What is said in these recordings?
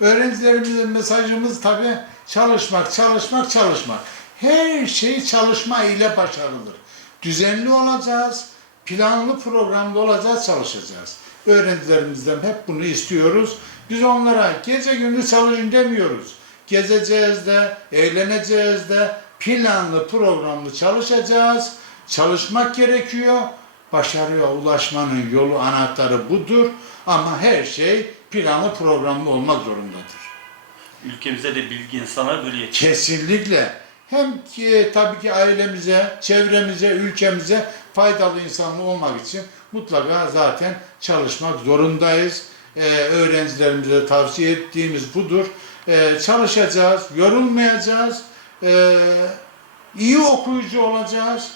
Öğrencilerimize mesajımız tabii çalışmak, çalışmak, çalışmak. Her şey çalışma ile başarılır. Düzenli olacağız, planlı programlı olacağız, çalışacağız. Öğrencilerimizden hep bunu istiyoruz. Biz onlara gece gündüz çalışın demiyoruz. Gezeceğiz de, eğleneceğiz de, planlı programlı çalışacağız. Çalışmak gerekiyor. Başarıya ulaşmanın yolu anahtarı budur. Ama her şey planlı programlı olmak zorundadır. Ülkemizde de bilgi insanlar böyle yetişiyor. Kesinlikle. Hem ki tabii ki ailemize, çevremize, ülkemize faydalı insanlı olmak için mutlaka zaten çalışmak zorundayız. Ee, öğrencilerimize tavsiye ettiğimiz budur. Ee, çalışacağız, yorulmayacağız, ee, iyi okuyucu olacağız,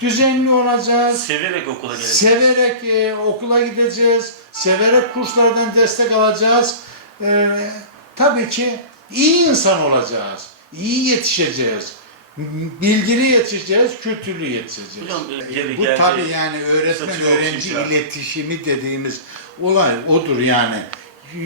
düzenli olacağız. Severek okula gelecek. Severek e, okula gideceğiz, severek kurslardan destek alacağız. E, tabii ki iyi insan olacağız, iyi yetişeceğiz. Bilgili yetişeceğiz, kültürlü yetişeceğiz. Hocam, e, yeri Bu geldi, tabii yani öğretmen öğrenci iletişimi dediğimiz olay odur yani.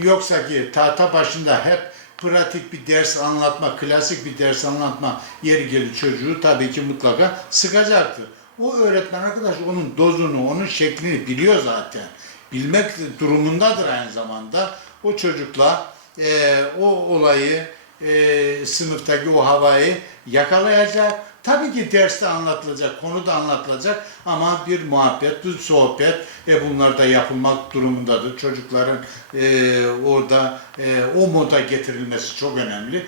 Yoksa ki tahta başında hep pratik bir ders anlatma, klasik bir ders anlatma yeri gelir çocuğu tabii ki mutlaka sıkacaktır. O öğretmen arkadaş onun dozunu, onun şeklini biliyor zaten. Bilmek durumundadır aynı zamanda. O çocukla e, o olayı, e, sınıftaki o havayı yakalayacak. Tabii ki derste anlatılacak, konuda anlatılacak ama bir muhabbet, bir sohbet e, bunlar da yapılmak durumundadır. Çocukların e, orada e, o moda getirilmesi çok önemli.